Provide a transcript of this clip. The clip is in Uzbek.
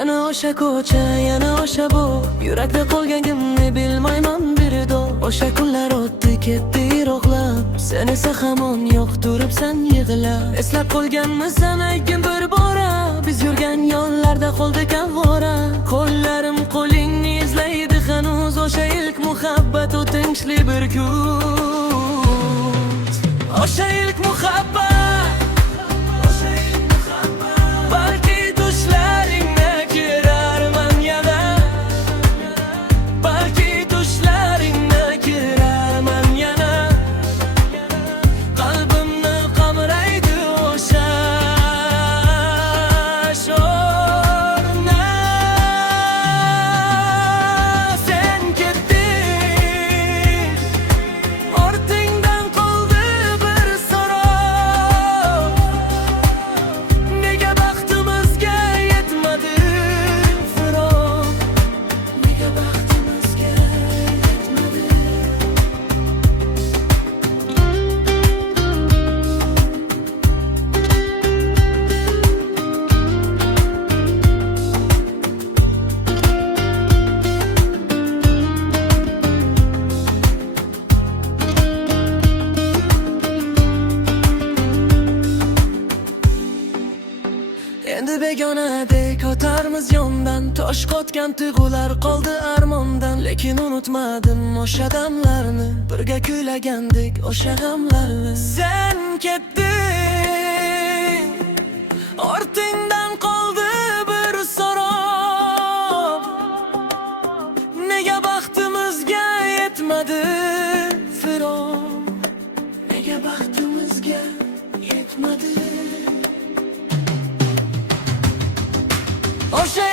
Yana o'sha ko'cha, yana o'sha bu yurakda qolgan kimni bilmayman birdo. O'sha kunlar o'tdi ketdi yiroqlab, sen esa hamon yo'q turibsan yig'lab. Eslab qolganmisan aytgin bir bora, biz yurgan yo'llarda qoldik avvora. Qo'llarim qo'lingni izlaydi hanuz, o'sha ilk muhabbat o'tinchli bir kun. O'sha ilk muhabbat, balki tushlaringga kirarman yana, balki tushlaringga kirarman yana. Qalbimni qamraydi o'sha sho'rna. Sen ketding, ortingdan qoldi bir so'roq. Nega baxtimizga yetmadi firoq? Nega baxtimizga yetmadi? Endi begonadek o'tarmiz yondan, tosh qotgan tuyg'ular qoldi armondan. Lekin unutmadim o'sha damlarni, birga kuylagandik o'sha g'amlarni. Sen ketding, ortingdan qoldi bir so'roq. Nega baxtimizga yetmadi firoq? Nega baxtimizga yetmadi? O'sha